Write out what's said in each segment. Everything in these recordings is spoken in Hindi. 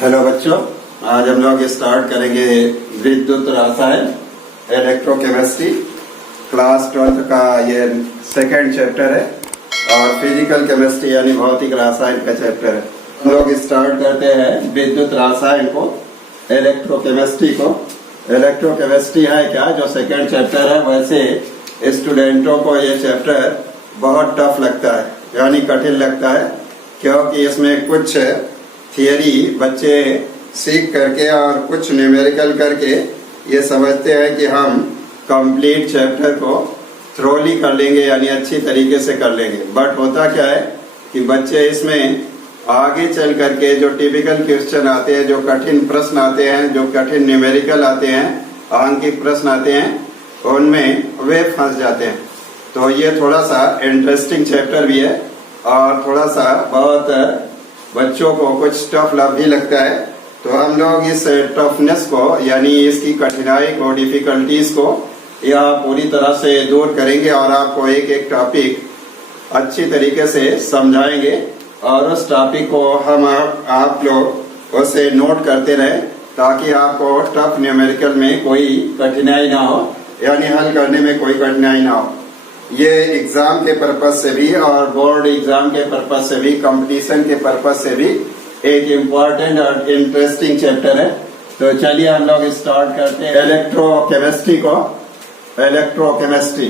हेलो बच्चों, आज हम लोग स्टार्ट करेंगे विद्युत रसायन इलेक्ट्रोकेमिस्ट्री क्लास 12 का ये सेकंड चैप्टर है और फिजिकल केमिस्ट्री यानी भौतिक रसायन का चैप्टर है। हम लोग स्टार्ट करते हैं विद्युत रसायन को, इलेक्ट्रोकेमिस्ट्री को। इलेक्ट्रोकेमिस्ट्री है क्या, जो सेकंड चैप्टर है, वैसे स्टूडेंटों को ये चैप्टर बहुत टफ लगता है यानी कठिन लगता है, क्योंकि इसमें कुछ थियरी बच्चे सीख करके और कुछ न्यूमेरिकल करके ये समझते हैं कि हम कंप्लीट चैप्टर को थ्रोली कर लेंगे यानी अच्छी तरीके से कर लेंगे। बट होता क्या है कि बच्चे इसमें आगे चल करके जो टिपिकल क्वेश्चन आते हैं, जो कठिन प्रश्न आते हैं, जो कठिन न्यूमेरिकल आते हैं, आंकिक प्रश्न आते हैं, उनमें वे फंस जाते हैं। तो ये थोड़ा सा इंटरेस्टिंग चैप्टर भी है और थोड़ा सा बहुत बच्चों को कुछ टफ भी लगता है। तो हम लोग इस टफनेस को यानी इसकी कठिनाई को, डिफिकल्टीज को यह पूरी तरह से दूर करेंगे और आपको एक एक टॉपिक अच्छी तरीके से समझाएंगे और उस टॉपिक को हम आप लोग उसे नोट करते रहें ताकि आपको टफ न्यूमेरिकल में कोई कठिनाई ना हो यानी हल करने में कोई कठिनाई ना हो। ये एग्जाम के पर्पज से भी और बोर्ड एग्जाम के पर्पज से भी, कंपटीशन के पर्पज से भी एक इम्पोर्टेंट और इंटरेस्टिंग चैप्टर है। तो चलिए हम लोग स्टार्ट करते हैं इलेक्ट्रोकेमिस्ट्री को। इलेक्ट्रोकेमिस्ट्री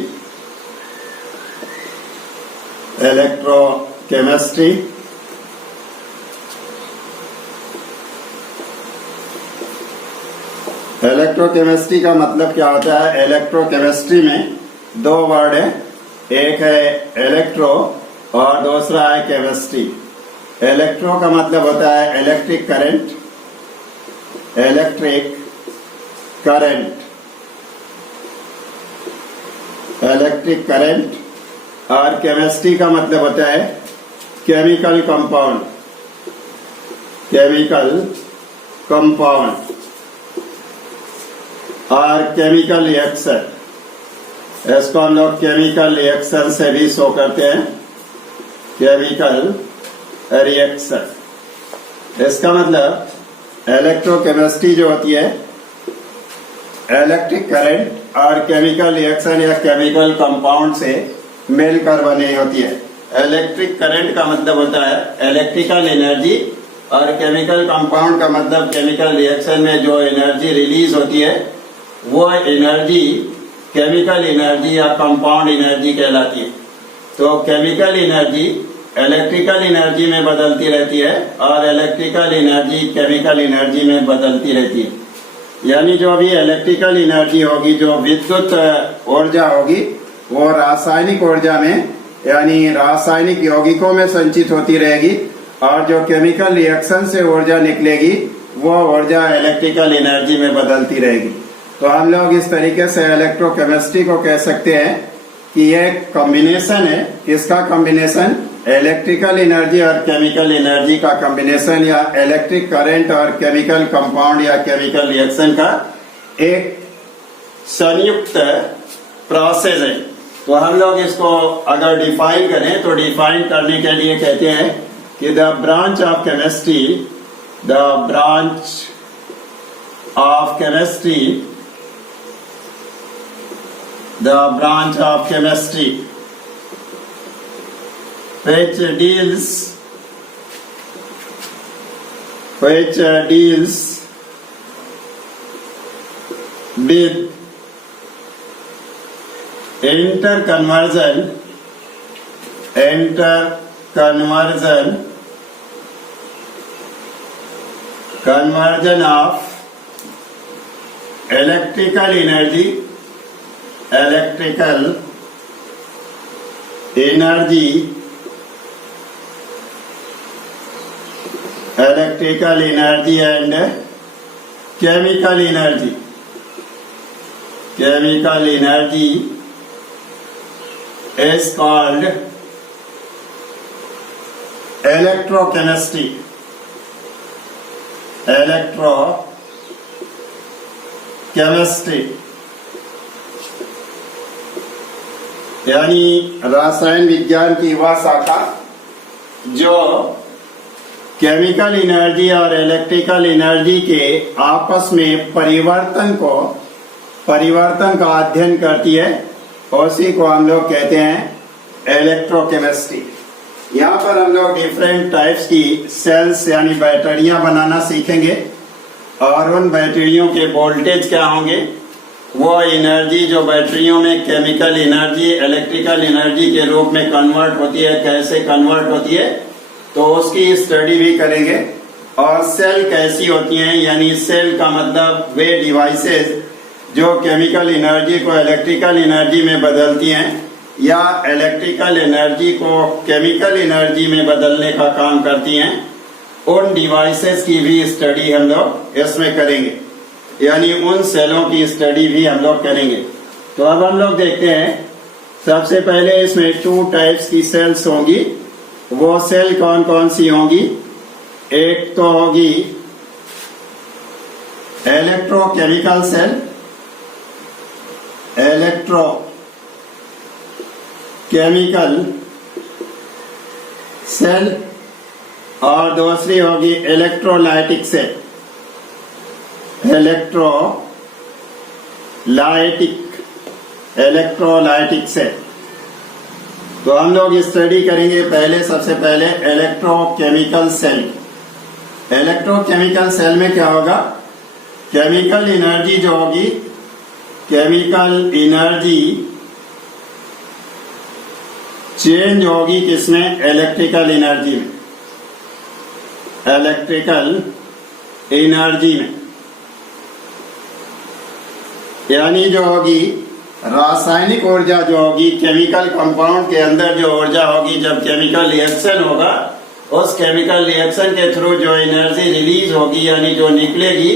इलेक्ट्रोकेमिस्ट्री का मतलब क्या होता है? इलेक्ट्रोकेमिस्ट्री में दो वर्ड है, एक है इलेक्ट्रो और दूसरा है केमिस्ट्री। इलेक्ट्रो का मतलब होता है इलेक्ट्रिक करंट, इलेक्ट्रिक करंट और केमिस्ट्री का मतलब होता है केमिकल कंपाउंड और केमिकल रिएक्शन। इसको हम लोग केमिकल रिएक्शन से भी शो करते हैं, केमिकल रिएक्शन। इसका मतलब इलेक्ट्रोकेमिस्ट्री जो होती है इलेक्ट्रिक करंट और केमिकल रिएक्शन या केमिकल कंपाउंड से मिलकर बनी होती है। इलेक्ट्रिक करंट का मतलब होता है इलेक्ट्रिकल एनर्जी और केमिकल कंपाउंड का मतलब केमिकल रिएक्शन में जो एनर्जी रिलीज होती है वो एनर्जी केमिकल एनर्जी या कंपाउंड एनर्जी कहलाती है। तो केमिकल एनर्जी इलेक्ट्रिकल एनर्जी में बदलती रहती है और इलेक्ट्रिकल एनर्जी केमिकल एनर्जी में बदलती रहती है। यानी जो भी इलेक्ट्रिकल एनर्जी होगी, जो विद्युत ऊर्जा होगी, वो रासायनिक ऊर्जा में यानी रासायनिक यौगिकों में संचित होती रहेगी और जो केमिकल रिएक्शन से ऊर्जा निकलेगी वो ऊर्जा इलेक्ट्रिकल एनर्जी में बदलती रहेगी। तो हम लोग इस तरीके से इलेक्ट्रोकेमिस्ट्री को कह सकते हैं कि ये कॉम्बिनेशन है। किसका कॉम्बिनेशन? इलेक्ट्रिकल एनर्जी और केमिकल एनर्जी का कॉम्बिनेशन या इलेक्ट्रिक करंट और केमिकल कंपाउंड या केमिकल रिएक्शन का एक संयुक्त प्रोसेस है। तो हम लोग इसको अगर डिफाइन करें तो डिफाइन करने के लिए कहते हैं कि the branch of chemistry which deals with interconversion of electrical energy and chemical energy is called electrochemistry। यानी रासायन विज्ञान की वह शाखा जो केमिकल एनर्जी और इलेक्ट्रिकल एनर्जी के आपस में परिवर्तन का अध्ययन करती है, उसी को हम लोग कहते हैं इलेक्ट्रोकेमिस्ट्री। यहाँ पर हम लोग डिफरेंट टाइप्स की सेल्स यानी बैटरियां बनाना सीखेंगे और उन बैटरियों के वोल्टेज क्या होंगे, वो एनर्जी जो बैटरियों में केमिकल एनर्जी इलेक्ट्रिकल एनर्जी के रूप में कन्वर्ट होती है, कैसे कन्वर्ट होती है, तो उसकी स्टडी भी करेंगे। और सेल कैसी होती हैं, यानी सेल का मतलब वे डिवाइसेस जो केमिकल एनर्जी को इलेक्ट्रिकल एनर्जी में बदलती हैं या इलेक्ट्रिकल एनर्जी को केमिकल एनर्जी में बदलने का काम करती हैं, उन डिवाइसेस की भी स्टडी हम लोग इसमें करेंगे, यानी उन सेलों की स्टडी भी हम लोग करेंगे। तो अब हम लोग देखते हैं, सबसे पहले इसमें 2 टाइप्स की सेल्स होंगी। वो सेल कौन कौन सी होंगी, एक तो होगी इलेक्ट्रोकेमिकल सेल, इलेक्ट्रोकेमिकल सेल, और दूसरी होगी इलेक्ट्रोलाइटिक सेल, इलेक्ट्रोलाइटिक सेल। तो हम लोग स्टडी करेंगे सबसे पहले इलेक्ट्रोकेमिकल सेल। इलेक्ट्रोकेमिकल सेल में क्या होगा, केमिकल एनर्जी जो होगी, केमिकल एनर्जी चेंज होगी किसमें, इलेक्ट्रिकल एनर्जी में, इलेक्ट्रिकल एनर्जी में, यानी जो होगी रासायनिक ऊर्जा जो होगी, केमिकल कंपाउंड के अंदर जो ऊर्जा होगी, जब केमिकल रिएक्शन होगा, उस केमिकल रिएक्शन के थ्रू जो एनर्जी रिलीज होगी यानी जो निकलेगी,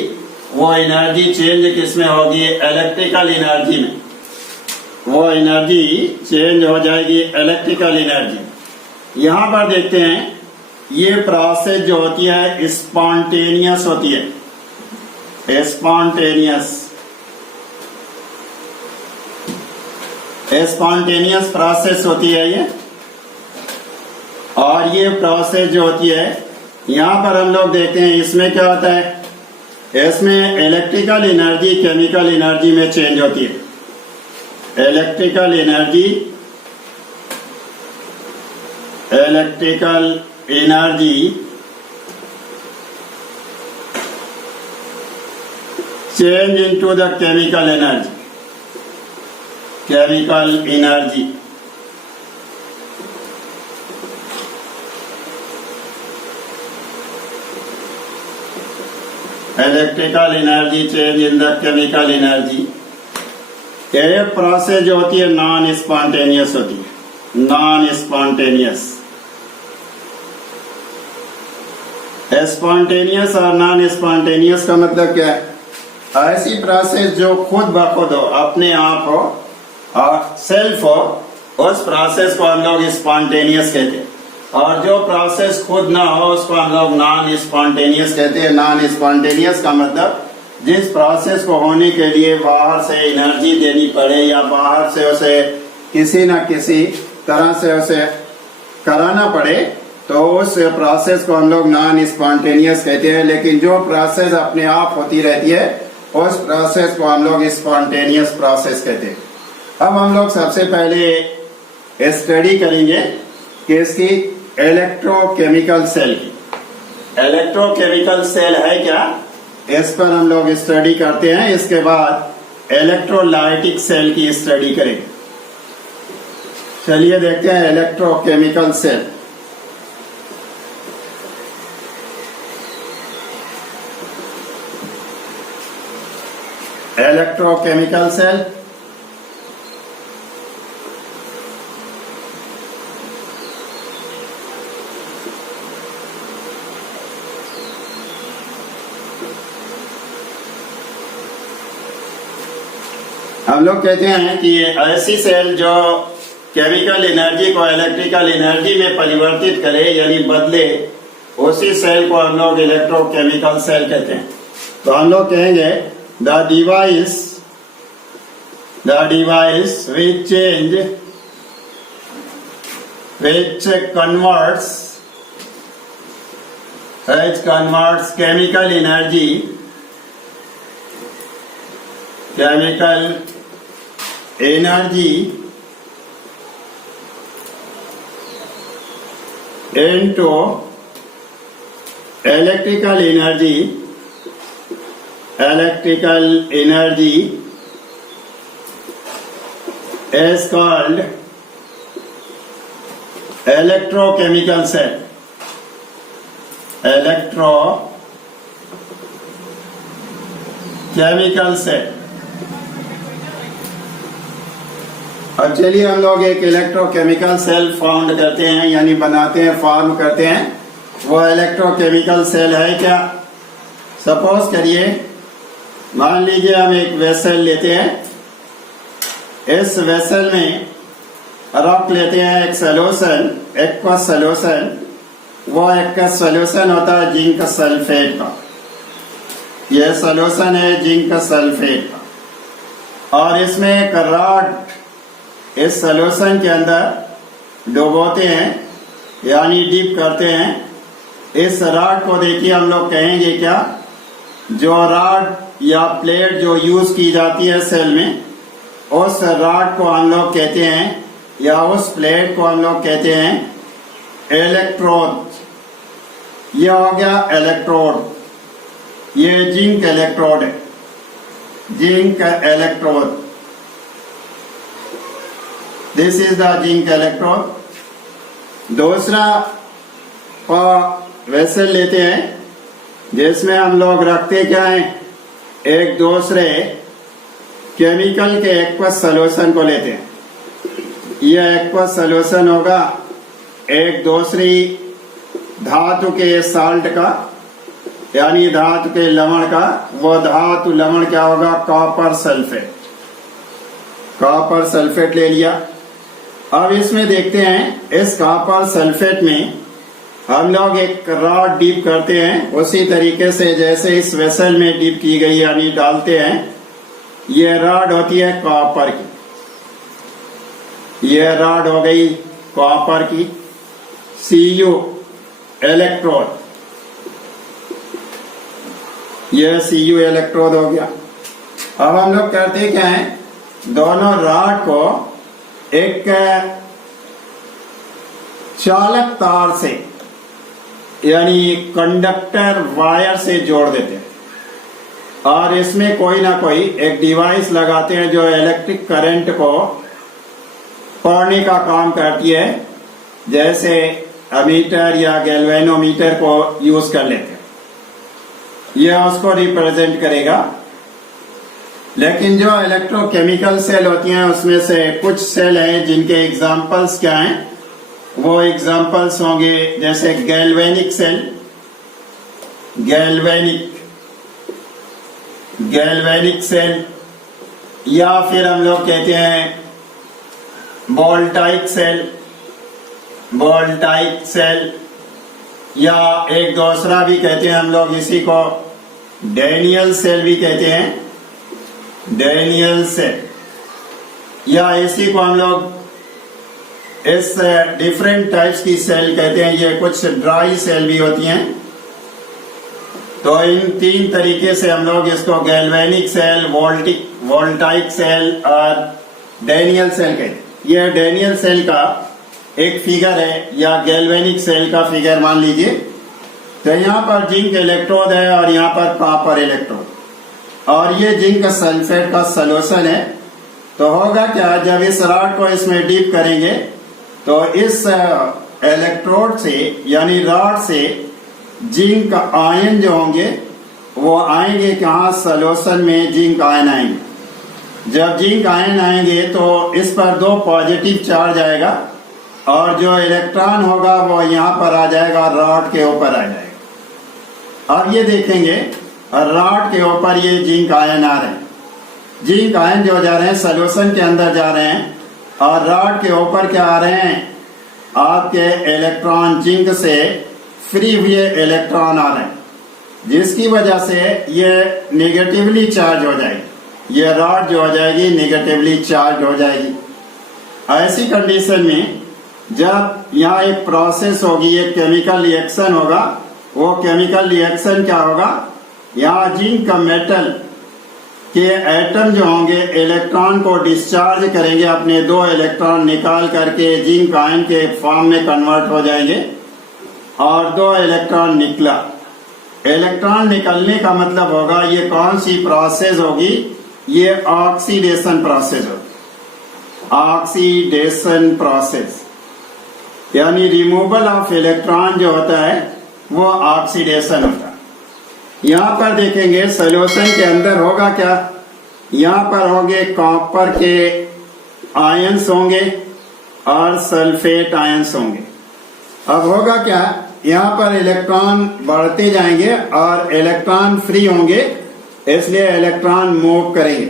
वो एनर्जी चेंज किसमें होगी, इलेक्ट्रिकल एनर्जी में। वो एनर्जी चेंज हो जाएगी इलेक्ट्रिकल एनर्जी। यहाँ पर देखते हैं, ये प्रोसेस जो होती है स्पॉन्टेनियस होती है, स्पॉन्टेनियस प्रोसेस होती है ये। और ये प्रोसेस जो होती है, यहाँ पर हम लोग देखते हैं, इसमें क्या होता है, इसमें इलेक्ट्रिकल एनर्जी केमिकल एनर्जी में चेंज होती है। Electrical energy change into the chemical energy, electrical energy change in the chemical energy. ये प्रोसेस जो होती है नॉन स्पॉन्टेनियस होती है, नॉन स्पॉन्टेनियस। स्पॉन्टेनियस और नॉन स्पॉन्टेनियस का मतलब क्या है, ऐसी प्रोसेस जो खुद ब खुद हो, अपने आप हो और सेल्फ हो, उस प्रोसेस को हम लोग स्पॉन्टेनियस कहते हैं। और जो प्रोसेस खुद ना हो उसको हम लोग नॉन स्पॉन्टेनियस कहते हैं। नॉन स्पॉन्टेनियस का मतलब जिस प्रोसेस को होने के लिए बाहर से एनर्जी देनी पड़े या बाहर से उसे किसी न किसी तरह से उसे कराना पड़े, तो उस प्रोसेस को हम लोग नॉन स्पॉन्टेनियस कहते हैं। लेकिन जो प्रोसेस अपने आप होती रहती है, उस प्रोसेस को हम लोग स्पॉन्टेनियस प्रोसेस कहते हैं। अब हम लोग सबसे पहले स्टडी करेंगे कि इसकी इलेक्ट्रोकेमिकल सेल की। इलेक्ट्रोकेमिकल सेल है क्या, इस पर हम लोग स्टडी करते हैं। इसके बाद इलेक्ट्रोलाइटिक सेल की स्टडी करेंगे। चलिए देखते हैं इलेक्ट्रोकेमिकल सेल। इलेक्ट्रोकेमिकल सेल हम लोग कहते हैं कि ये ऐसी सेल जो केमिकल एनर्जी को इलेक्ट्रिकल एनर्जी में परिवर्तित करे यानी बदले, उसी सेल को हम लोग इलेक्ट्रोकेमिकल सेल कहते हैं। तो हम लोग कहेंगे the device which converts H converts chemical energy into electrical energy is called electrochemical cell. अब चलिए हम लोग एक इलेक्ट्रोकेमिकल सेल फाउंड करते हैं, यानी बनाते हैं, फॉर्म करते हैं। वो इलेक्ट्रोकेमिकल सेल है क्या? सपोज करिए, मान लीजिए हम एक वेसल लेते हैं। इस वेसल में रख लेते हैं एक सोल्यूशन, एक्वस सोल्यूशन। वो एक्वस सोल्यूशन होता है जिंक सल्फेट का। यह सोल्यूशन है जिंक सल्फेट का, और इसमें एक रॉड इस सोल्यूशन के अंदर डुबोते हैं, यानी डीप करते हैं। इस रॉड को देखिए हम लोग कहेंगे क्या? जो रॉड या प्लेट जो यूज की जाती है सेल में, उस रॉड को हम लोग कहते हैं, या उस प्लेट को हम लोग कहते हैं इलेक्ट्रोड। यह हो गया इलेक्ट्रोड। ये जिंक इलेक्ट्रोड है, zinc electrode. This is the zinc electrode. दूसरा वेसल लेते हैं जिसमें हम लोग रखते क्या है? एक दूसरे केमिकल के एक्वस सोल्यूशन को लेते हैं। यह एक्वस सोल्यूशन होगा एक दूसरी धातु के साल्ट का, यानी धातु के लवण का। वो धातु लवण क्या होगा? Copper sulphate. कॉपर सल्फेट ले लिया। अब इसमें देखते हैं, इस कॉपर सल्फेट में हम लोग एक रॉड डीप करते हैं, उसी तरीके से जैसे इस वेसल में डीप की गई, यानी डालते हैं। ये रॉड होती है कॉपर की। ये रॉड हो गई कॉपर की। Cu इलेक्ट्रोड, यह Cu इलेक्ट्रोड हो गया। अब हम लोग करते क्या है? दोनों रॉड को एक चालक तार से, यानी कंडक्टर वायर से जोड़ देते हैं, और इसमें कोई ना कोई एक डिवाइस लगाते हैं जो इलेक्ट्रिक करंट को पढ़ने का काम करती है, जैसे अमीटर या गैल्वेनोमीटर को यूज कर लेते हैं। यह उसको रिप्रेजेंट करेगा। लेकिन जो इलेक्ट्रोकेमिकल सेल होती हैं, उसमें से कुछ सेल हैं जिनके एग्जाम्पल्स क्या हैं? वो एग्जाम्पल्स होंगे जैसे गैल्वेनिक सेल, गैल्वेनिक सेल, या फिर हम लोग कहते हैं वोल्टाइक सेल, या एक दूसरा भी कहते हैं हम लोग इसी को डैनियल सेल भी कहते हैं, डैनियल सेल। या इसी को हम लोग इस डिफरेंट टाइप्स की सेल कहते हैं। ये कुछ ड्राई सेल भी होती हैं। तो इन तीन तरीके से हम लोग इसको गैल्वेनिक सेल, वोल्टाइक सेल और डैनियल सेल कहते हैं। यह डैनियल सेल का एक फिगर है, या गैल्वेनिक सेल का फिगर मान लीजिए। तो यहाँ पर जिंक इलेक्ट्रोड है और यहाँ पर कॉपर इलेक्ट्रोड, और ये जिंक सल्फेट का सोल्यूशन है। तो होगा क्या? जब इस रॉड को इसमें डीप करेंगे तो इस इलेक्ट्रोड से, यानी रॉड से जिंक आयन जो होंगे वो आएंगे कहाँ? सोल्यूशन में जिंक आयन आएंगे। जब जिंक आयन आएंगे तो इस पर 2 पॉजिटिव चार्ज आएगा, और जो इलेक्ट्रॉन होगा वो यहाँ पर आ जाएगा, रॉड के ऊपर आ जाएगा। अब ये देखेंगे रॉड के ऊपर ये जिंक आयन आ रहे हैं। जिंक आयन जो जा रहे हैं सोल्यूशन के अंदर जा रहे हैं, और रॉड के ऊपर क्या आ रहे हैं? आपके इलेक्ट्रॉन, जिंक से फ्री हुए इलेक्ट्रॉन आ रहे हैं, जिसकी वजह से ये नेगेटिवली चार्ज हो जाएगी। ये रॉड जो हो जाएगी नेगेटिवली चार्ज हो जाएगी। ऐसी कंडीशन में जब यहाँ एक प्रोसेस होगी, एक केमिकल रिएक्शन होगा, वो केमिकल रिएक्शन क्या होगा, यहाँ जिंक का मेटल के एटम जो होंगे इलेक्ट्रॉन को डिस्चार्ज करेंगे, अपने 2 इलेक्ट्रॉन निकाल करके जिंक आयन के फॉर्म में कन्वर्ट हो जाएंगे और 2 इलेक्ट्रॉन निकला। इलेक्ट्रॉन निकलने का मतलब होगा ये कौन सी प्रोसेस होगी, ये ऑक्सीडेशन प्रोसेस होगी। ऑक्सीडेशन प्रोसेस यानी रिमूवल ऑफ इलेक्ट्रॉन जो होता है वो ऑक्सीडेशन होता है। यहाँ पर देखेंगे सोल्यूशन के अंदर होगा क्या, यहाँ पर होंगे कॉपर के आयंस होंगे और सल्फेट आयंस होंगे। अब होगा क्या, यहाँ पर इलेक्ट्रॉन बढ़ते जाएंगे और इलेक्ट्रॉन फ्री होंगे, इसलिए इलेक्ट्रॉन मूव करेंगे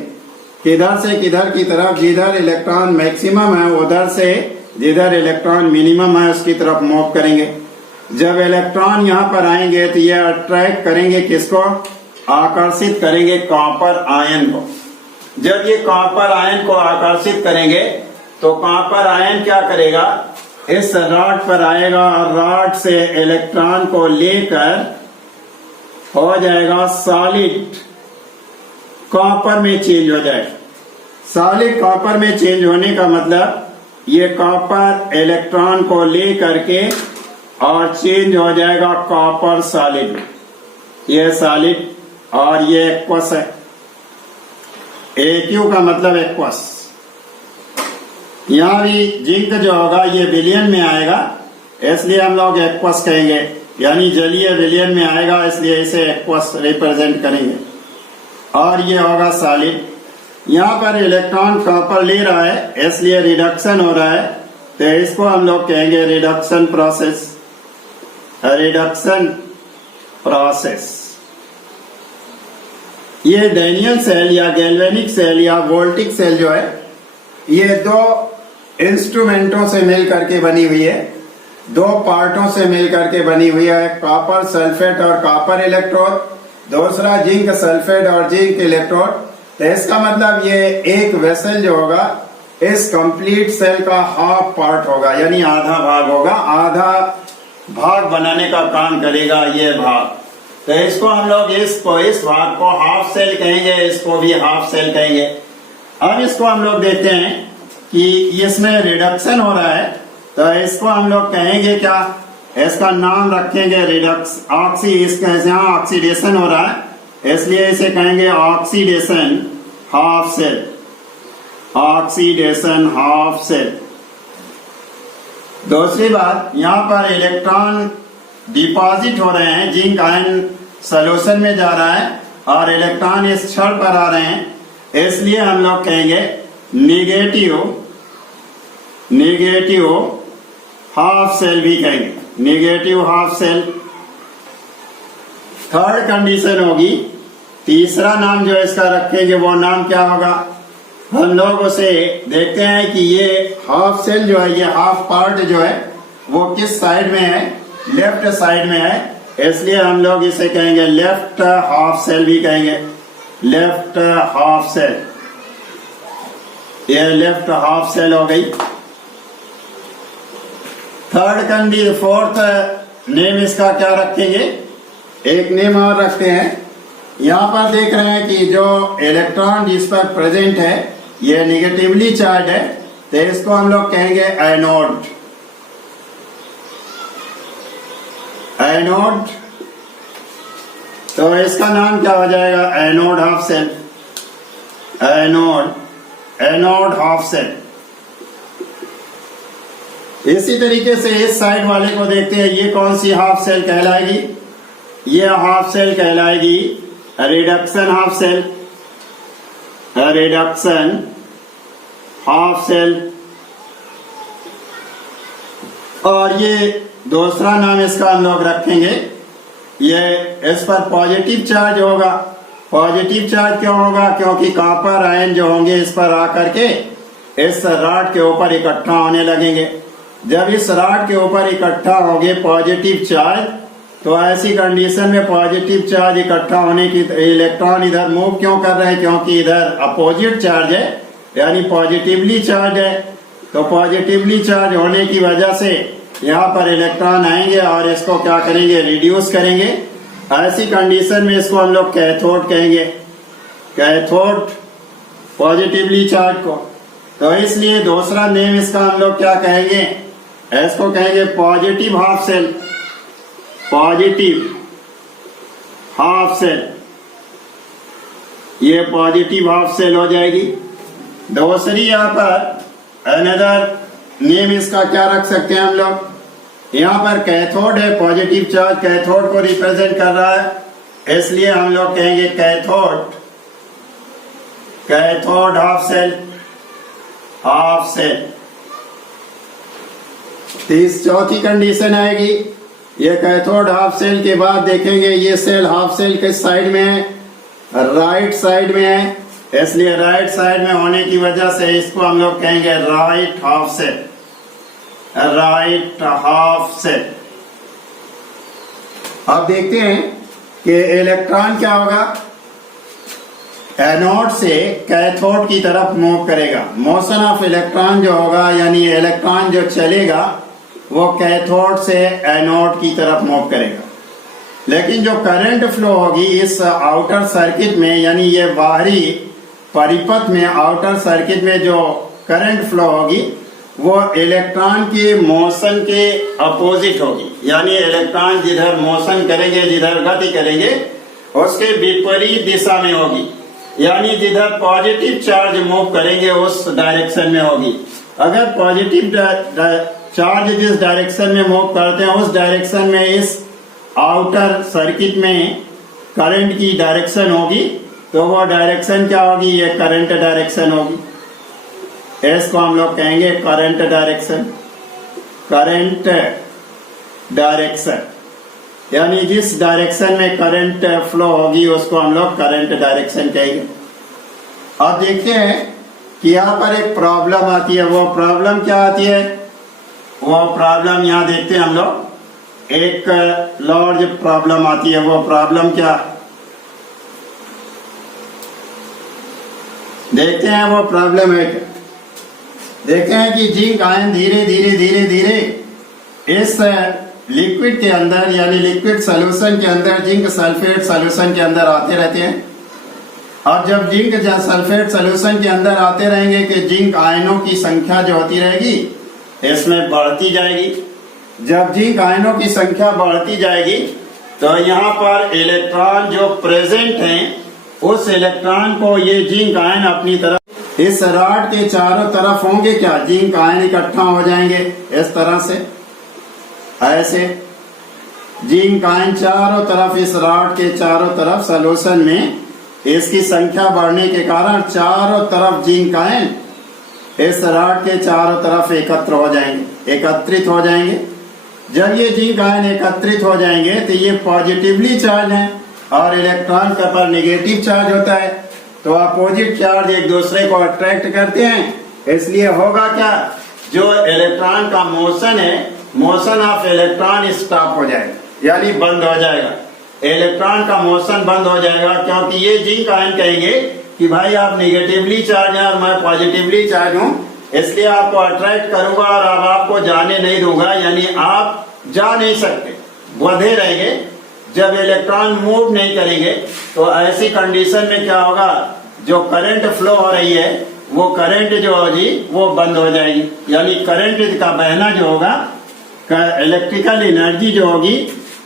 किधर से किधर की तरफ, जिधर इलेक्ट्रॉन मैक्सिमम है उधर से जिधर इलेक्ट्रॉन मिनिमम है उसकी तरफ मूव करेंगे। जब इलेक्ट्रॉन यहाँ पर आएंगे तो ये अट्रैक्ट करेंगे किसको, आकर्षित करेंगे कॉपर आयन को। जब ये कॉपर आयन को आकर्षित करेंगे तो कॉपर आयन क्या करेगा, इस रॉड पर आएगा और रॉड से इलेक्ट्रॉन को लेकर हो जाएगा सॉलिड कॉपर में चेंज हो जाएगा। सॉलिड कॉपर में चेंज होने का मतलब ये कॉपर इलेक्ट्रॉन को ले करके और चेंज हो जाएगा कॉपर सॉलिड में। ये सॉलिड और ये एक्वस है, AQ का मतलब एक्वस। यहाँ भी जिंक जो होगा ये विलियन में आएगा, इसलिए हम लोग एक्वस कहेंगे, यानी जलीय विलियन में आएगा इसलिए इसे एक्वस रिप्रेजेंट करेंगे। और ये होगा सॉलिड। यहाँ पर इलेक्ट्रॉन कॉपर ले रहा है इसलिए रिडक्शन हो रहा है, तो इसको हम लोग कहेंगे रिडक्शन प्रोसेस। रिडक्शन प्रोसेस ये डैनियल सेल या गैल्वेनिक सेल या वोल्टिक सेल जो है ये 2 इंस्ट्रूमेंटों से मिल करके बनी हुई है, 2 पार्टों से मिल करके बनी हुई है, कॉपर सल्फेट और कॉपर इलेक्ट्रोड, दूसरा जिंक सल्फेट और जिंक इलेक्ट्रोड। तो इसका मतलब ये एक वेसल जो होगा इस कंप्लीट सेल का हाफ पार्ट होगा, यानी आधा भाग होगा, आधा भाग बनाने का काम करेगा ये भाग। तो इसको हम लोग इस भाग को हाफ सेल कहेंगे, इसको भी हाफ सेल कहेंगे। अब इसको हम लोग देखते हैं कि इसमें रिडक्शन हो रहा है, तो इसको हम लोग कहेंगे क्या, इसका नाम रखेंगे रिडक्स यहाँ ऑक्सीडेशन हो रहा है इसलिए इसे कहेंगे oxidation half cell. Oxidation half cell. दूसरी बात, यहाँ पर इलेक्ट्रॉन डिपॉजिट हो रहे हैं, जिंक आयन सोल्यूशन में जा रहा है और इलेक्ट्रॉन इस छड़ पर आ रहे हैं, इसलिए हम लोग कहेंगे नेगेटिव हाफ सेल भी कहेंगे, negative half cell. Third condition होगी, तीसरा नाम जो इसका रखेंगे वो नाम क्या होगा, हम लोग उसे देखते हैं कि ये हाफ सेल जो है, ये हाफ पार्ट जो है वो किस साइड में है, लेफ्ट साइड में है, इसलिए हम लोग इसे कहेंगे लेफ्ट हाफ सेल भी कहेंगे, लेफ्ट हाफ सेल। ये लेफ्ट हाफ सेल हो गई। थर्ड कंडीशन, फोर्थ नेम इसका क्या रखेंगे, एक नेम और रखते हैं। यहाँ पर देख रहे हैं कि जो इलेक्ट्रॉन जिस पर प्रेजेंट है ये निगेटिवली चार्ज है, तो इसको हम लोग कहेंगे एनोड। एनोड, तो इसका नाम क्या हो जाएगा, anode half cell. Anode half cell. इसी तरीके से इस साइड वाले को देखते हैं, ये कौन सी हाफ सेल कहलाएगी, ये हाफ सेल कहलाएगी reduction half cell. Reduction half cell. और ये दूसरा नाम इसका हम लोग रखेंगे, ये इस पर पॉजिटिव चार्ज होगा। पॉजिटिव चार्ज क्यों होगा, क्योंकि कॉपर आयन जो होंगे इस पर आकर के इस रॉड के ऊपर इकट्ठा होने लगेंगे। जब इस रॉड के ऊपर इकट्ठा होंगे पॉजिटिव चार्ज, तो ऐसी कंडीशन में पॉजिटिव चार्ज इकट्ठा होने की, इलेक्ट्रॉन इधर मूव क्यों कर रहे हैं, क्योंकि इधर अपोजिट चार्ज है, यानी पॉजिटिवली चार्ज है। तो पॉजिटिवली चार्ज होने की वजह से यहाँ पर इलेक्ट्रॉन आएंगे और इसको क्या करेंगे, रिड्यूस करेंगे। ऐसी कंडीशन में इसको हम लोग कैथोड कहेंगे, कैथोड पॉजिटिवली चार्ज को। तो इसलिए दूसरा नेम इसका हम लोग क्या कहेंगे, इसको कहेंगे positive half cell, positive half cell. ये पॉजिटिव हाफ सेल हो जाएगी। दूसरी यहाँ पर अनदर नेम इसका क्या रख सकते हैं हम लोग, यहाँ पर कैथोड है, पॉजिटिव चार्ज कैथोड को रिप्रेजेंट कर रहा है, इसलिए हम लोग कहेंगे cathode, cathode half cell, half cell. चौथी कंडीशन आएगी, ये कैथोड हाफ सेल के बाद देखेंगे ये सेल हाफ सेल किस साइड में है, राइट साइड में है, इसलिए राइट साइड में होने की वजह से इसको हम लोग कहेंगे right half cell, right half cell. अब देखते हैं कि इलेक्ट्रॉन क्या होगा, एनोड से कैथोड की तरफ मूव करेगा। मोशन ऑफ इलेक्ट्रॉन जो होगा, यानी इलेक्ट्रॉन जो चलेगा वो कैथोड से एनोड की तरफ मूव करेगा। लेकिन जो करंट फ्लो होगी इस आउटर सर्किट में, यानी ये बाहरी परिपथ में, आउटर सर्किट में जो करंट फ्लो होगी वो इलेक्ट्रॉन के मोशन के अपोजिट होगी। यानी इलेक्ट्रॉन जिधर मोशन करेंगे, जिधर गति करेंगे, उसके विपरीत दिशा में होगी। यानी जिधर पॉजिटिव चार्ज मूव करेंगे उस डायरेक्शन में होगी। अगर पॉजिटिव चार्ज जिस डायरेक्शन में मूव करते हैं उस डायरेक्शन में इस आउटर सर्किट में करंट की डायरेक्शन होगी, तो वो डायरेक्शन क्या होगी, ये करंट डायरेक्शन होगी। इसको हम लोग कहेंगे करंट डायरेक्शन, करंट डायरेक्शन। यानी जिस डायरेक्शन में करंट फ्लो होगी उसको हम लोग करंट डायरेक्शन कहेंगे। अब देखते हैं कि यहाँ पर एक प्रॉब्लम आती है। वो प्रॉब्लम क्या आती है, वो प्रॉब्लम यहाँ देखते हैं हम लोग, एक लार्ज प्रॉब्लम आती है। वो प्रॉब्लम क्या, देखते हैं वो प्रॉब्लम है क्या। देखते हैं कि जिंक आयन धीरे धीरे धीरे धीरे इस लिक्विड के अंदर, यानी लिक्विड सॉल्यूशन के अंदर, जिंक सल्फेट सॉल्यूशन के अंदर आते रहते हैं। और जब जिंक सल्फेट सॉल्यूशन के अंदर आते रहेंगे कि जिंक आयनों की संख्या जो होती रहेगी इसमें बढ़ती जाएगी। जब जिंक आयनों की संख्या बढ़ती जाएगी तो यहाँ पर इलेक्ट्रॉन जो प्रेजेंट हैं उस इलेक्ट्रॉन को ये जिंक आयन अपनी तरफ, इस रॉड के चारों तरफ होंगे क्या, जिंक आयन इकट्ठा हो जाएंगे इस तरह से, ऐसे जिंक आयन चारों तरफ, इस रॉड के चारों तरफ सॉल्यूशन में इसकी संख्या बढ़ने के कारण चारों तरफ जिंक आयन इस रॉड के चारों तरफ एकत्र हो जाएंगे, एकत्रित हो जाएंगे। जब ये जिंक आयन एकत्रित हो जाएंगे तो ये पॉजिटिवली चार्ज है और इलेक्ट्रॉन का पर नेगेटिव चार्ज होता है, तो अपोजिट चार्ज एक दूसरे को अट्रैक्ट करते हैं। इसलिए होगा क्या, जो इलेक्ट्रॉन का मोशन है, मोशन ऑफ इलेक्ट्रॉन स्टॉप हो जाएगा, यानी बंद हो जाएगा। इलेक्ट्रॉन का मोशन बंद हो जाएगा क्योंकि ये जिंक आयन कहेंगे कि भाई आप नेगेटिवली चार्ज हैं और मैं पॉजिटिवली चार्ज हूं, इसलिए आपको अट्रैक्ट करूंगा और अब आपको जाने नहीं दूंगा, यानी आप जा नहीं सकते, बंधे रहेंगे। जब इलेक्ट्रॉन मूव नहीं करेंगे तो ऐसी कंडीशन में क्या होगा, जो करंट फ्लो हो रही है वो करंट जो होगी वो बंद हो जाएगी। यानी करंट का बहना जो होगा, इलेक्ट्रिकल एनर्जी जो होगी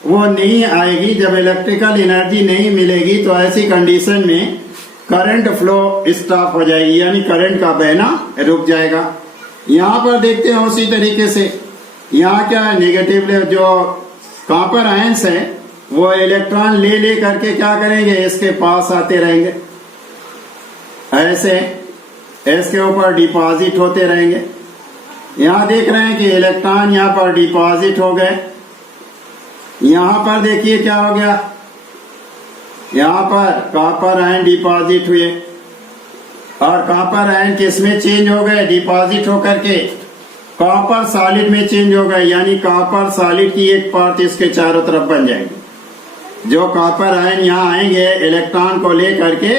वो नहीं आएगी। जब इलेक्ट्रिकल एनर्जी नहीं मिलेगी तो ऐसी कंडीशन में करंट फ्लो स्टॉप हो जाएगी, यानी करंट का बहना रुक जाएगा। यहाँ पर देखते हैं उसी तरीके से, यहाँ क्या है, नेगेटिव जो कॉपर आयंस है वो इलेक्ट्रॉन ले करके क्या करेंगे, इसके पास आते रहेंगे, ऐसे इसके ऊपर डिपॉजिट होते रहेंगे। यहाँ देख रहे हैं कि इलेक्ट्रॉन यहाँ पर डिपॉजिट हो गए। यहाँ पर देखिए क्या हो गया, यहाँ पर कॉपर आयन डिपॉजिट हुए और कॉपर आयन किसमें चेंज हो गए, डिपॉजिट होकर के कॉपर सॉलिड में चेंज हो गए, यानी कॉपर सॉलिड की एक परत इसके चारों तरफ बन जाएगी। जो कॉपर आयन यहाँ आएंगे इलेक्ट्रॉन को ले करके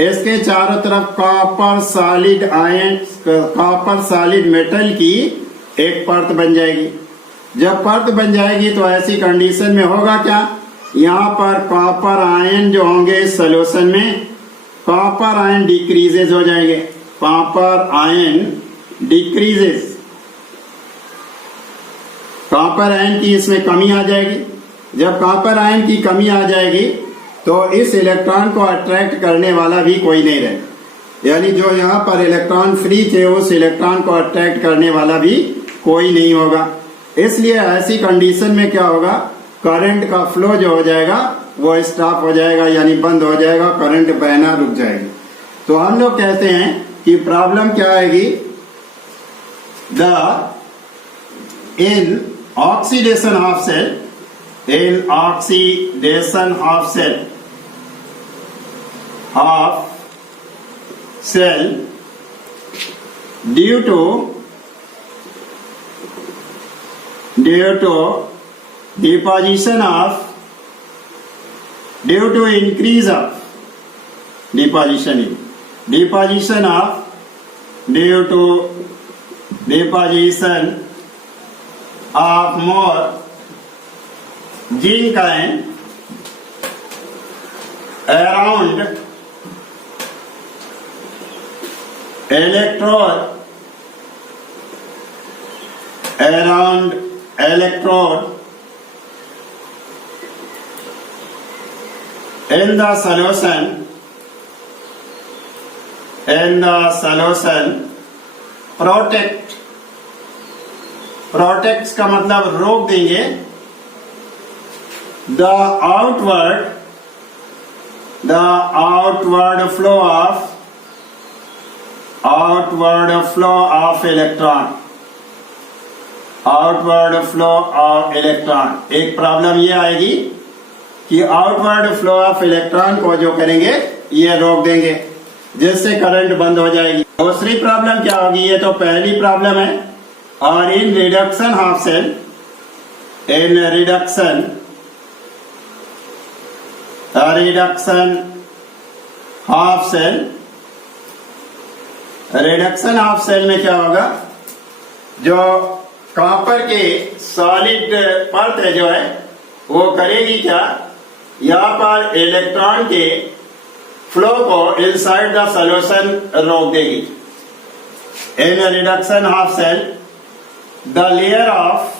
इसके चारों तरफ copper solid ion, copper solid metal की एक परत बन जाएगी। जब परत बन जाएगी तो ऐसी कंडीशन में होगा क्या, यहाँ पर कॉपर आयन जो होंगे इस सोल्यूशन में, कॉपर आयन डिक्रीजेस हो जाएंगे, copper ion decreases, copper ion की इसमें कमी आ जाएगी। जब कॉपर आयन की कमी आ जाएगी तो इस इलेक्ट्रॉन को अट्रैक्ट करने वाला भी कोई नहीं रहेगा, यानी जो यहाँ पर इलेक्ट्रॉन फ्री थे उस इलेक्ट्रॉन को अट्रैक्ट करने वाला भी कोई नहीं होगा। इसलिए ऐसी कंडीशन में क्या होगा, करंट का फ्लो जो हो जाएगा वो स्टॉप हो जाएगा, यानी बंद हो जाएगा, करंट बहना रुक जाएगी। तो हम लोग कहते हैं कि प्रॉब्लम क्या आएगी, the in oxidation of cell, in oxidation of cell due to deposition of, due to increase of deposition of, due to deposition of more zinc ion around electrode in the solution protects का मतलब रोक देंगे, the outward flow of electron। एक प्रॉब्लम ये आएगी कि आउटवर्ड फ्लो ऑफ इलेक्ट्रॉन को जो करेंगे ये रोक देंगे, जिससे करंट बंद हो जाएगी। दूसरी प्रॉब्लम क्या होगी, ये तो पहली प्रॉब्लम है। और in reduction of cell, reduction of cell में क्या होगा, जो कॉपर के सॉलिड परत जो है वो करेगी क्या, यहाँ पर इलेक्ट्रॉन के फ्लो को इनसाइड द सॉल्यूशन रोक देगी। In reduction of cell the layer of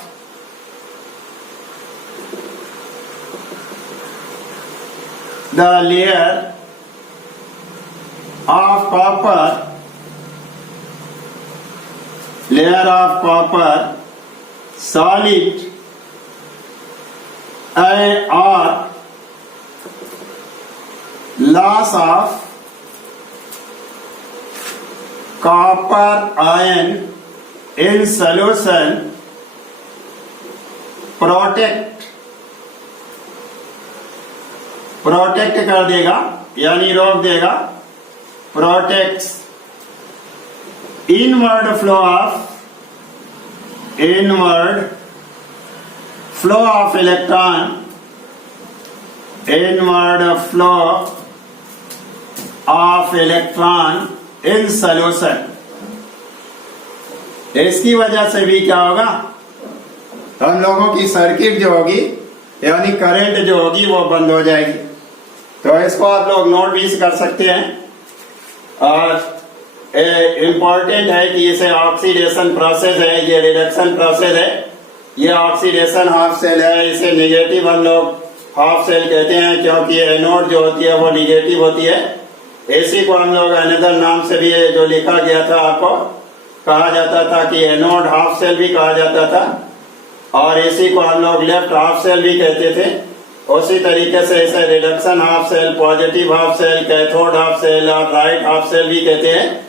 copper solid or loss of copper ion in solution protect कर देगा, यानी रोक देगा, protects inward flow of electron, in solution. इसकी वजह से भी क्या होगा, हम लोगों की सर्किट जो होगी यानी करंट जो होगी वो बंद हो जाएगी। तो इसको आप लोग नोट भी कर सकते हैं। और इम्पोर्टेंट है कि इसे ऑक्सीडेशन प्रोसेस है, ये रिडक्शन प्रोसेस है, ये ऑक्सीडेशन हाफ सेल है। इसे निगेटिव हम लोग हाफ सेल कहते हैं, क्योंकि एनोड जो होती है वो निगेटिव होती है। इसी को हम लोग अनदर नाम से भी जो लिखा गया था आपको कहा जाता था कि एनोड हाफ सेल भी कहा जाता था, और इसी को हम लोग लेफ्ट हाफ सेल भी कहते थे। उसी तरीके से इसे reduction half cell, positive half cell, cathode half cell और राइट हाफ सेल भी कहते हैं।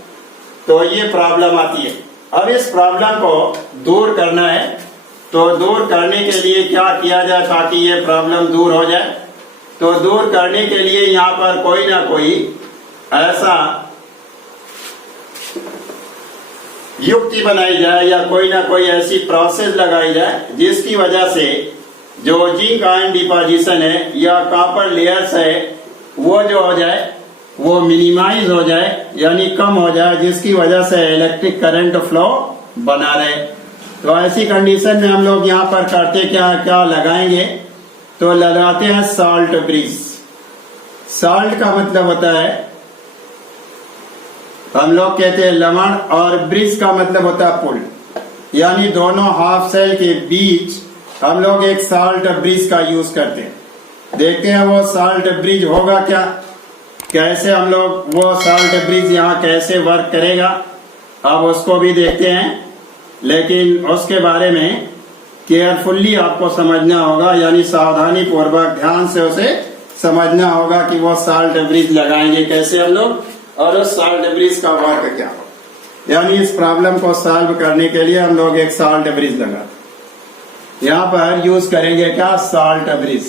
तो ये प्रॉब्लम आती है। अब इस प्रॉब्लम को दूर करना है, तो दूर करने के लिए क्या किया जाए ताकि ये प्रॉब्लम दूर हो जाए। तो दूर करने के लिए यहाँ पर कोई ना कोई ऐसा युक्ति बनाई जाए या कोई ना कोई ऐसी प्रोसेस लगाई जाए जिसकी वजह से जो जिंक आयन डिपोजिशन है या कॉपर लेयर्स है वो जो हो जाए वो मिनिमाइज हो जाए, यानी कम हो जाए, जिसकी वजह से इलेक्ट्रिक करंट फ्लो बना रहे। तो ऐसी कंडीशन में हम लोग यहाँ पर करते क्या क्या लगाएंगे, तो लगाते हैं सॉल्ट ब्रिज। सॉल्ट का मतलब होता है, हम लोग कहते हैं लवण, और ब्रिज का मतलब होता है पुल, यानी दोनों हाफ सेल के बीच हम लोग एक सॉल्ट ब्रिज का यूज करते हैं। देखते हैं वो सॉल्ट ब्रिज होगा क्या, कैसे हम लोग वो सॉल्ट ब्रिज यहाँ कैसे वर्क करेगा, अब उसको भी देखते हैं। लेकिन उसके बारे में केयरफुल्ली आपको समझना होगा, यानी सावधानी पूर्वक ध्यान से उसे समझना होगा कि वो सॉल्ट ब्रिज लगाएंगे कैसे हम लोग, और उस सॉल्ट ब्रिज का वर्क क्या हो। यानी इस प्रॉब्लम को सॉल्व करने के लिए हम लोग एक सॉल्ट ब्रिज लगाते, यहाँ पर यूज करेंगे क्या, सॉल्ट ब्रिज।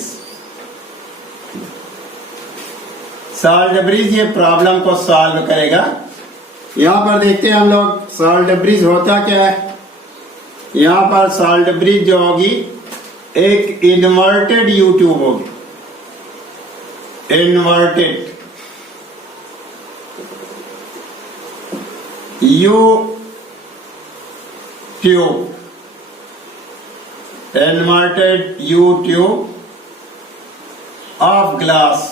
सॉल्ट ब्रिज ये प्रॉब्लम को सॉल्व करेगा। यहाँ पर देखते हैं हम लोग सॉल्ट ब्रिज होता क्या है। यहाँ पर सॉल्ट ब्रिज जो होगी एक इन्वर्टेड यू ट्यूब होगी, inverted you tube, inverted you tube of glass.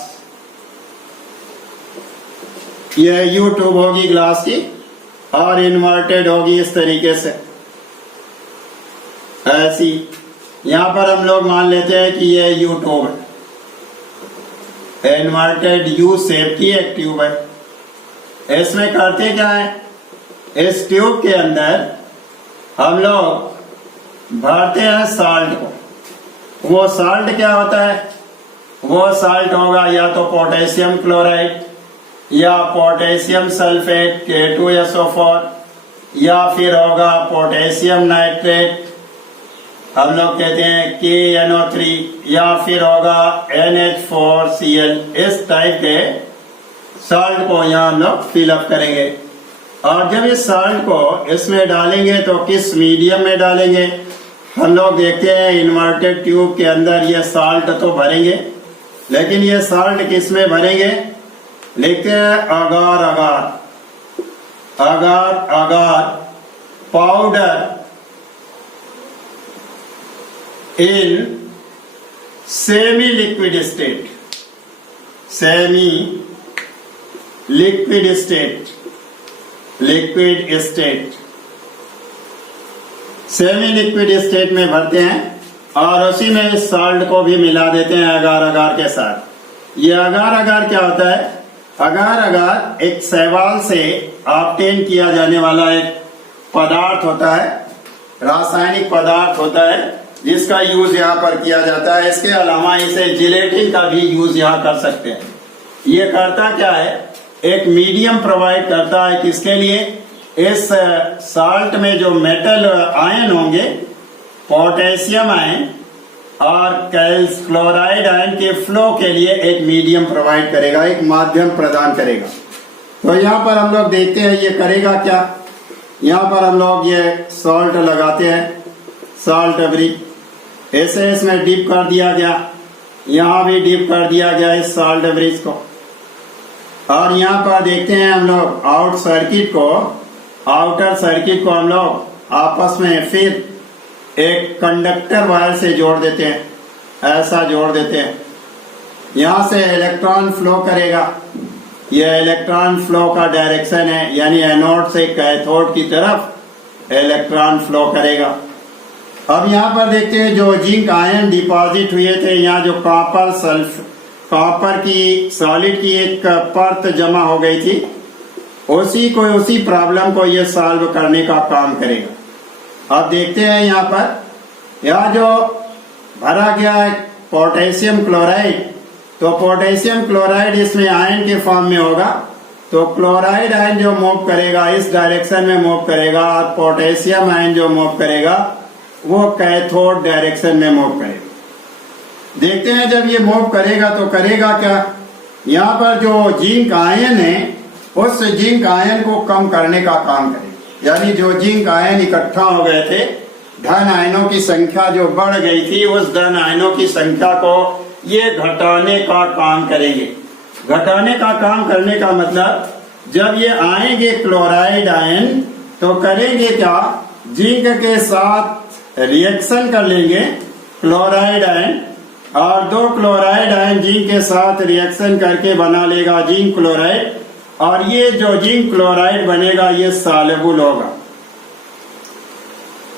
यह यू ट्यूब होगी ग्लास की, और इन्वर्टेड होगी इस तरीके से, ऐसी। यहां पर हम लोग मान लेते हैं कि यह यू ट्यूब है, इन्वर्टेड यू शेप की एक ट्यूब है। इसमें करते क्या है, इस ट्यूब के अंदर हम लोग भरते हैं सॉल्ट को। वो सॉल्ट क्या होता है, वो सॉल्ट होगा या तो पोटेशियम क्लोराइड या पोटेशियम सल्फेट K2SO4, या फिर होगा पोटेशियम नाइट्रेट, हम लोग कहते हैं KNO3, या फिर होगा NH4Cl। इस टाइप के सॉल्ट को यहाँ हम लोग फिलअप करेंगे। और जब इस सॉल्ट को इसमें डालेंगे तो किस मीडियम में डालेंगे, हम लोग देखते हैं इन्वर्टेड ट्यूब के अंदर ये सॉल्ट तो भरेंगे, लेकिन ये सॉल्ट किस में भरेंगे, लिखते हैं agar agar, agar agar powder in semi liquid state, semi liquid state, liquid state, semi liquid state में भरते हैं और उसी में इस सॉल्ट को भी मिला देते हैं अगार अगार के साथ। ये अगार अगार क्या होता है, अगार अगार एक शैवाल से ऑब्टेन किया जाने वाला एक पदार्थ होता है, रासायनिक पदार्थ होता है, जिसका यूज यहाँ पर किया जाता है। इसके अलावा इसे जिलेटिन का भी यूज यहाँ कर सकते हैं। ये करता क्या है, एक मीडियम प्रोवाइड करता है, किसके लिए, इस सॉल्ट में जो मेटल आयन होंगे, पोटेशियम आयन और क्लोराइड आयन के फ्लो के लिए एक मीडियम प्रोवाइड करेगा, एक माध्यम प्रदान करेगा। तो यहाँ पर हम लोग देखते हैं ये करेगा क्या। यहाँ पर हम लोग ये सॉल्ट लगाते हैं, सॉल्ट ब्रिज, ऐसे इसमें डिप कर दिया गया, यहाँ भी डिप कर दिया गया इस सॉल्ट ब्रिज को। और यहाँ पर देखते हैं हम लोग आउटर सर्किट को हम लोग आपस में फिर एक कंडक्टर वायर से जोड़ देते हैं, ऐसा जोड़ देते हैं। यहाँ से इलेक्ट्रॉन फ्लो करेगा, यह इलेक्ट्रॉन फ्लो का डायरेक्शन है, यानी एनोड से कैथोड की तरफ इलेक्ट्रॉन फ्लो करेगा। अब यहाँ पर देखते हैं जो जिंक आयन डिपॉजिट हुए थे, यहाँ जो कॉपर की सॉलिड की एक परत जमा हो गई थी, उसी प्रॉब्लम को ये सॉल्व करने का काम करेगा। अब देखते हैं यहाँ पर, यहाँ जो भरा गया है पोटेशियम क्लोराइड, तो पोटेशियम क्लोराइड इसमें आयन के फॉर्म में होगा, तो क्लोराइड आयन जो मूव करेगा इस डायरेक्शन में मूव करेगा, और पोटेशियम आयन जो मूव करेगा वो कैथोड डायरेक्शन में मूव करेगा। देखते हैं जब ये मूव करेगा तो करेगा क्या, यहाँ पर जो जिंक आयन है उस जिंक आयन को कम करने का काम करेगा। यानी जो जिंक आयन इकट्ठा हो गए थे, धन आयनों की संख्या जो बढ़ गई थी, उस धन आयनों की संख्या को ये घटाने का काम करेंगे। घटाने का काम करने का मतलब, जब ये आएंगे क्लोराइड आयन तो करेंगे क्या, जिंक के साथ रिएक्शन कर लेंगे क्लोराइड आयन, और 2 क्लोराइड आयन जिंक के साथ रिएक्शन करके बना लेगा जिंक क्लोराइड, और ये जो जिंक क्लोराइड बनेगा ये सॉल्युबल होगा।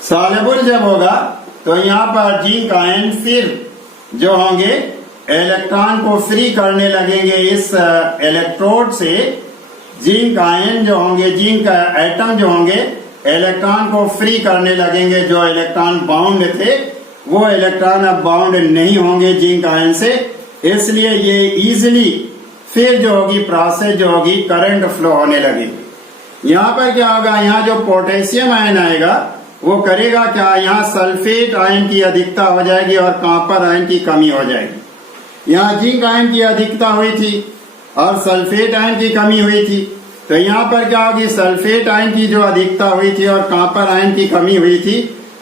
सॉल्युबल जब होगा तो यहाँ पर जिंक आयन फिर जो होंगे इलेक्ट्रॉन को फ्री करने लगेंगे इस इलेक्ट्रोड से। जिंक आयन जो होंगे, जिंक एटम जो होंगे इलेक्ट्रॉन को फ्री करने लगेंगे। जो इलेक्ट्रॉन बाउंड थे वो इलेक्ट्रॉन अब बाउंड नहीं होंगे जिंक आयन से, इसलिए ये इजिली फिर जो होगी प्रोसेस जो होगी करंट फ्लो होने लगेगी। यहाँ पर क्या होगा, यहाँ जो पोटेशियम आयन आएगा वो करेगा क्या, यहाँ सल्फेट आयन की अधिकता हो जाएगी और कॉपर आयन की कमी हो जाएगी। यहाँ जिंक आयन की अधिकता हुई थी और सल्फेट आयन की कमी हुई थी, तो यहाँ पर क्या होगी, सल्फेट आयन की जो अधिकता हुई थी और कॉपर आयन की कमी हुई थी,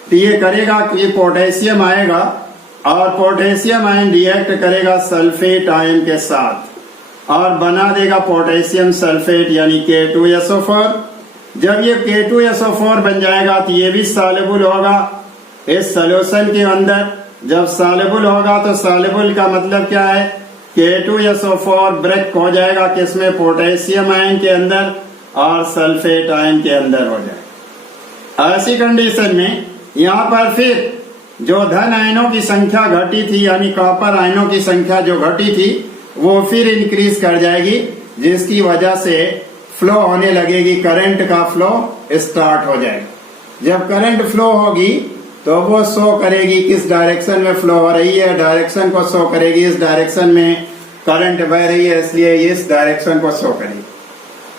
तो ये करेगा कि पोटेशियम आएगा और पोटेशियम आयन रिएक्ट करेगा सल्फेट आयन के साथ और बना देगा पोटेशियम सल्फेट यानी K2SO4। जब ये K2SO4 बन जाएगा तो ये भी सॉल्युबल होगा इस सॉल्यूशन के अंदर। जब सॉल्युबल होगा तो सॉल्युबल का मतलब क्या है, K2SO4 ब्रेक हो जाएगा किसमें, पोटेशियम आयन के अंदर और सल्फेट आयन के अंदर हो जाएगा। ऐसी कंडीशन में यहाँ पर फिर जो धन आयनों की संख्या घटी थी यानी कॉपर आयनों की संख्या जो घटी थी वो फिर इंक्रीज कर जाएगी, जिसकी वजह से फ्लो होने लगेगी, करंट का फ्लो स्टार्ट हो जाएगा। जब करंट फ्लो होगी तो वो शो करेगी किस डायरेक्शन में फ्लो हो रही है, डायरेक्शन को शो करेगी, इस डायरेक्शन में करंट बह रही है इसलिए इस डायरेक्शन को शो करेगी।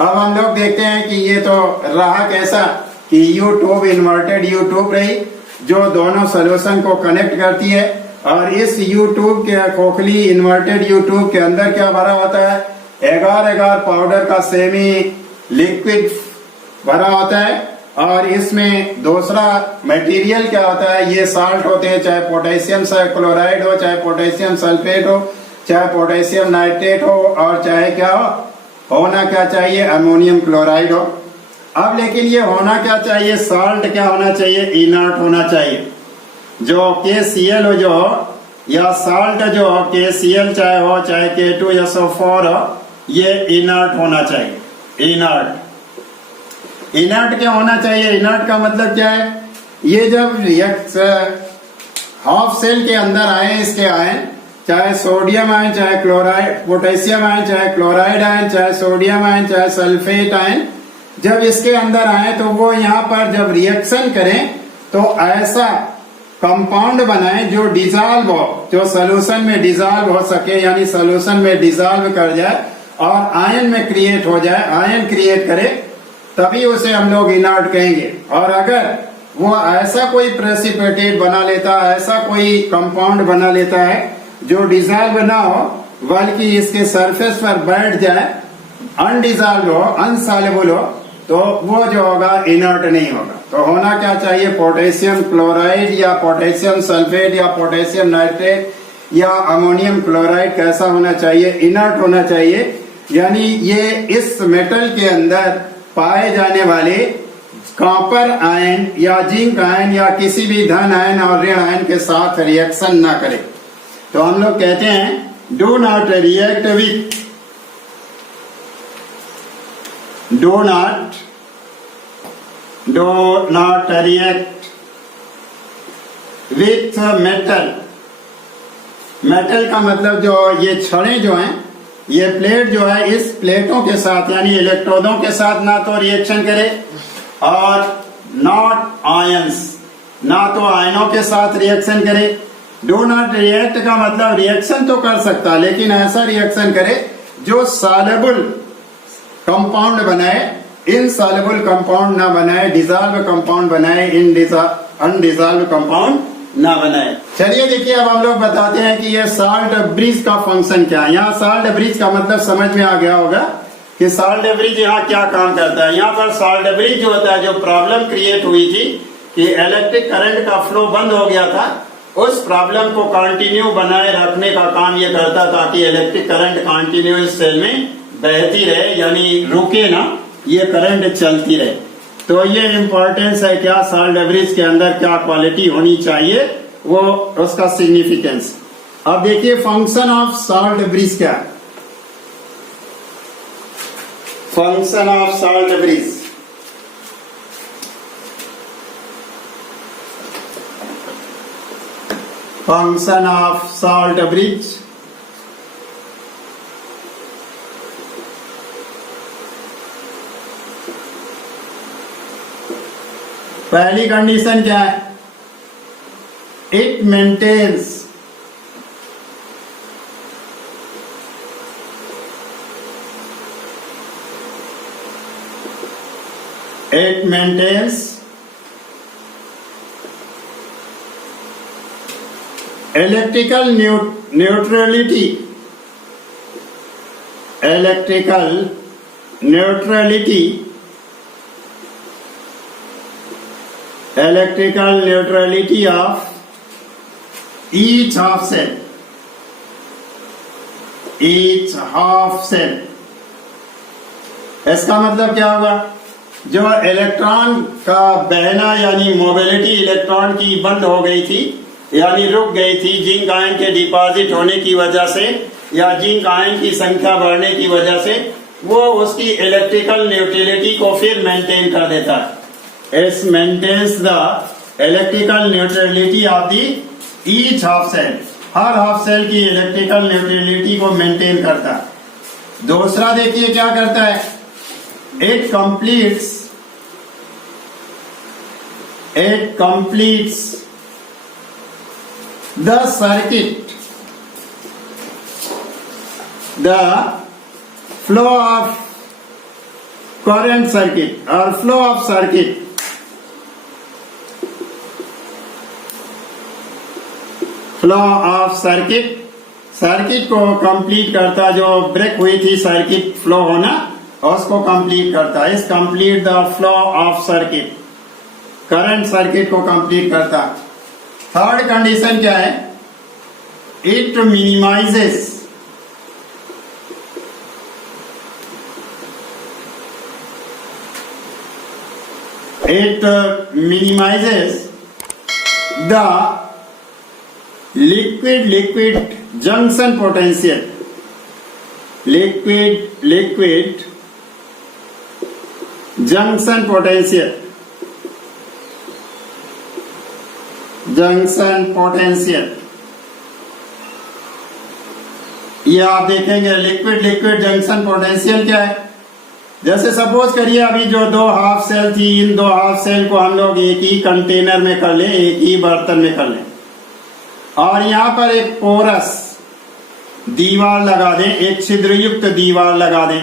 अब हम लोग देखते हैं कि ये तो रहा कैसा कि U-ट्यूब इन्वर्टेड U-ट्यूब रही जो दोनों सोल्यूशन को कनेक्ट करती है, और इस U-ट्यूब के खोखली इन्वर्टेड U-ट्यूब के अंदर क्या भरा होता है, एगार पाउडर का सेमी लिक्विड भरा होता है, और इसमें दूसरा मटेरियल क्या होता है, ये साल्ट होते हैं, चाहे पोटेशियम क्लोराइड हो, चाहे पोटेशियम सल्फेट हो, चाहे पोटेशियम नाइट्रेट हो, और चाहे क्या हो, होना क्या चाहिए, अमोनियम क्लोराइड हो। अब लेकिन ये होना क्या चाहिए, साल्ट क्या होना चाहिए, इनर्ट होना चाहिए। जो KCl हो जो या साल्ट जो KCl चाहे हो चाहे K2SO4 हो, ये इनर्ट होना चाहिए। इनर्ट क्या होना चाहिए, इनर्ट का मतलब क्या है, ये जब हाफ सेल के अंदर आए इसके आयन, चाहे सोडियम आयन, चाहे क्लोराइड, पोटेशियम आयन, चाहे क्लोराइड आयन, चाहे सोडियम आयन, चाहे सल्फेट आयन, जब इसके अंदर आए तो वो यहाँ पर जब रिएक्शन करें तो ऐसा कंपाउंड बनाए जो डिजॉल्व हो, जो सोल्यूशन में डिजॉल्व हो सके, यानी सोल्यूशन में डिजॉल्व कर जाए और आयन में क्रिएट हो जाए, आयन क्रिएट करे, तभी उसे हम लोग इनर्ट कहेंगे। और अगर वो ऐसा कोई प्रेसिपिटेट बना लेता है, ऐसा कोई कंपाउंड बना लेता है जो डिजॉल्व ना हो बल्कि इसके सरफेस पर बैठ जाए, अनडिजॉल्व हो, अनसॉल्युबल हो, तो वो जो होगा इनर्ट नहीं होगा। तो होना क्या चाहिए, पोटेशियम क्लोराइड या पोटेशियम सल्फेट या पोटेशियम नाइट्रेट या अमोनियम क्लोराइड कैसा होना चाहिए, इनर्ट होना चाहिए। यानी ये इस मेटल के अंदर पाए जाने वाले कॉपर आयन या जिंक आयन या किसी भी धन आयन और ऋण आयन के साथ रिएक्शन ना करे। तो हम लोग कहते हैं do not react with, do not react with metal। Metal का मतलब जो ये छड़ें जो हैं, ये प्लेट जो है, इस प्लेटों के साथ यानी इलेक्ट्रोडों के साथ ना तो रिएक्शन करे और नॉट आयंस, ना तो आयनों के साथ रिएक्शन करे। डू नॉट रिएक्ट का मतलब रिएक्शन तो कर सकता लेकिन ऐसा रिएक्शन करे जो सॉल्युबल कंपाउंड बनाए, इनसॉल्युबल कंपाउंड ना बनाए, डिजॉल्व कंपाउंड बनाए, अनडिजॉल्व कंपाउंड ना बनाए। चलिए देखिए अब हम लोग बताते हैं कि ये साल्ट ब्रिज का फंक्शन क्या है। यहाँ साल्ट ब्रिज का मतलब समझ में आ गया होगा कि साल्ट ब्रिज यहाँ क्या काम करता है। यहाँ पर साल्ट ब्रिज जो होता है, जो प्रॉब्लम क्रिएट हुई थी कि इलेक्ट्रिक करंट का फ्लो बंद हो गया था, उस प्रॉब्लम को कंटिन्यू बनाए रखने का काम ये करता ताकि इलेक्ट्रिक करंट कंटिन्यू इस सेल में बहती रहे, यानी रुके ना, ये करंट चलती रहे। तो ये इंपॉर्टेंस है क्या, सॉल्ट ब्रिज के अंदर क्या क्वालिटी होनी चाहिए, वो उसका सिग्निफिकेंस। अब देखिए फंक्शन ऑफ सॉल्ट ब्रिज क्या है। Function of salt bridge, function of salt bridge पहली कंडीशन क्या है, it maintains electrical neutrality, electrical neutrality, electrical neutrality of each half cell, each half cell। इसका मतलब क्या होगा, जो इलेक्ट्रॉन का बहना यानी मोबिलिटी इलेक्ट्रॉन की बंद हो गई थी यानी रुक गई थी जिंक आयन के डिपॉजिट होने की वजह से या जिंक आयन की संख्या बढ़ने की वजह से, वो उसकी इलेक्ट्रिकल न्यूट्रलिटी को फिर मेंटेन कर देता है। इस maintains the electrical neutrality of the each half cell, हर हाफ सेल की इलेक्ट्रिकल न्यूट्रलिटी को मेंटेन करता है। दूसरा देखिए क्या करता है, it completes the circuit, the flow of current circuit or flow of circuit, flow of circuit, circuit को कंप्लीट करता, जो ब्रेक हुई थी सर्किट फ्लो होना उसको कंप्लीट करता है। इस complete the flow of circuit, current circuit को कंप्लीट करता। थर्ड कंडीशन क्या है, it minimises the liquid junction potential, liquid junction potential, ये आप देखेंगे लिक्विड जंक्शन पोटेंशियल क्या है। जैसे सपोज करिए अभी जो दो हाफ सेल थी, इन दो हाफ सेल को हम लोग एक ही कंटेनर में कर लें, एक ही बर्तन में कर लें और यहाँ पर एक पोरस दीवार लगा दें, एक छिद्रयुक्त दीवार लगा दें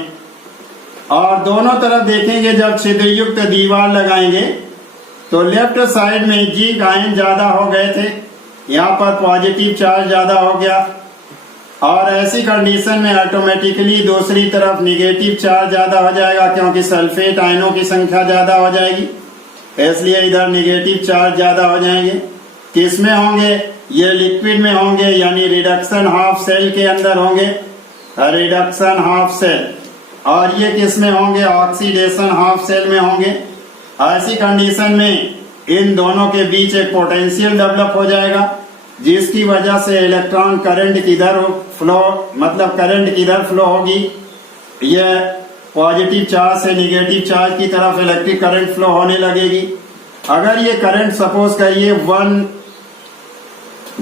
और दोनों तरफ देखेंगे जब छिद्रयुक्त दीवार लगाएंगे तो लेफ्ट साइड में जिंक आयन ज्यादा हो गए थे, यहाँ पर पॉजिटिव चार्ज ज्यादा हो गया और ऐसी कंडीशन में ऑटोमेटिकली दूसरी तरफ निगेटिव चार्ज ज्यादा हो जाएगा क्योंकि सल्फेट आयनों की संख्या ज्यादा हो जाएगी, इसलिए इधर निगेटिव चार्ज ज्यादा हो जाएंगे। किस में होंगे, ये लिक्विड में होंगे यानी रिडक्शन हाफ सेल के अंदर होंगे, रिडक्शन हाफ सेल, और ये किस में होंगे, ऑक्सीडेशन हाफ सेल में होंगे। ऐसी कंडीशन में इन दोनों के बीच एक पोटेंशियल डेवलप हो जाएगा जिसकी वजह से इलेक्ट्रॉन करंट किधर फ्लो, मतलब करंट किधर फ्लो होगी, ये पॉजिटिव चार्ज से निगेटिव चार्ज की तरफ इलेक्ट्रिक करंट फ्लो होने लगेगी। अगर ये करंट सपोज करिए 1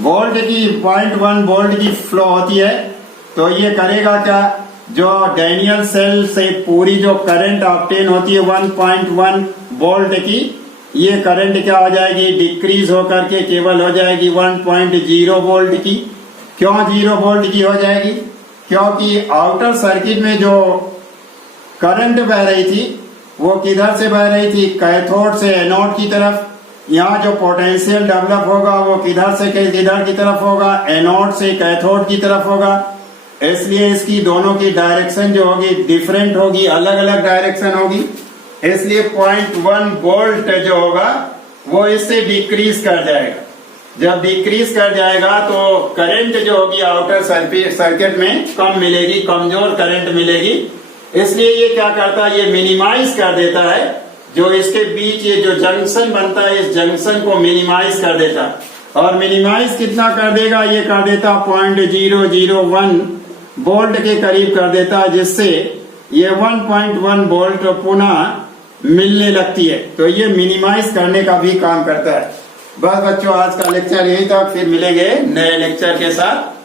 वोल्ट की 0.1 वोल्ट की फ्लो होती है तो ये करेगा क्या, जो डैनियल सेल से पूरी जो करंट ऑब्टेन होती है 1.1 वोल्ट की, ये करंट क्या हो जाएगी, डिक्रीज होकर के केवल हो जाएगी 1.0 वोल्ट की। क्यों 0 वोल्ट की हो जाएगी, क्योंकि आउटर सर्किट में जो करंट बह रही थी वो किधर से बह रही थी, कैथोड से एनोड की तरफ। यहाँ जो पोटेंशियल डेवलप होगा वो किधर से किधर की तरफ होगा, एनोड से कैथोड की तरफ होगा, इसलिए इसकी दोनों की डायरेक्शन जो होगी डिफरेंट होगी, अलग अलग डायरेक्शन होगी, इसलिए 0.1 वोल्ट जो होगा वो इससे डिक्रीज कर जाएगा। जब डिक्रीज कर जाएगा तो करंट जो होगी आउटर सर्किट में कम मिलेगी, कमजोर करंट मिलेगी, इसलिए ये क्या करता है, ये मिनिमाइज कर देता है जो इसके बीच ये जो जंक्शन बनता है इस जंक्शन को मिनिमाइज कर देता है। और मिनिमाइज कितना कर देगा, ये कर देता 0.001 वोल्ट के करीब कर देता है, जिससे ये 1.1 वोल्ट पुनः मिलने लगती है। तो ये मिनिमाइज करने का भी काम करता है। बस बच्चों, आज का लेक्चर यही था, फिर मिलेंगे नए लेक्चर के साथ।